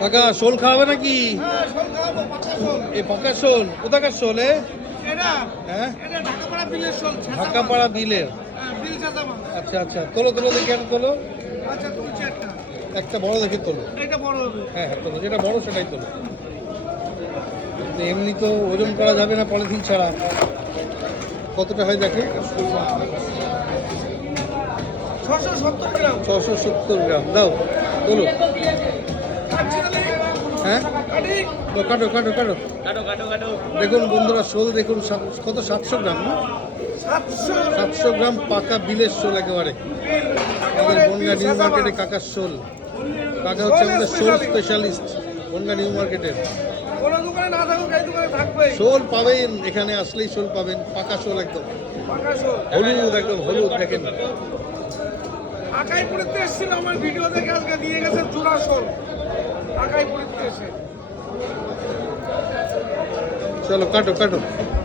কাকা শোল খাওয়াবে নাকি? হ্যাঁ, শোল খাওয়াবো, পাকা শোল। এই পাকা শোল কোথাকার শোল? এটা হ্যাঁ, এটা ঢাকাপাড়া বিলের শোল, ছেঁচা মাছ। ঢাকাপাড়া বিলের। হ্যাঁ, বিল ছেঁচা মাছ। আচ্ছা আচ্ছা, তোলো তোলো দেখি, আর তোলো। আচ্ছা, তুলছি একটা। একটা বড় দেখে তোলো। এটা বড় হবে। হ্যাঁ হ্যাঁ, তোলো, যেটা বড় সেটাই তোলো। তো এমনি তো ওজন করা যাবে না পলিথিন ছাড়া। কতটা হয় দেখে? 670 গ্রাম। 670 গ্রাম। দাও তোলো। কাটছি তাহলে? হ্যাঁ, কাটি? তো কাটো কাটো কাটো। দেখুন বন্ধুরা, শোল দেখুন কত, 700 গ্রাম না? 700 700 গ্রাম পাকা বিলের শোল একেবারে। আমাদের বনগা নিউ মার্কেটে কাকার শোল। কাকা হচ্ছে আমাদের শোল স্পেশালিস্ট বনগা নিউ মার্কেটের। কোনো দোকানে না থাকুক, এই দোকানে থাকবে। শোল পাবেন, এখানে আসলেই শোল পাবেন, পাকা শোল একদম পাকা শোল। হলুদ, একদম হলুদ দেখেন। আকাইপুরিতে এসেছিল, আমার ভিডিও দেখে আজকে দিয়ে গেছে জোড়া শোল। আকাইপুরিতে এসে। চলো কাটো কাটো।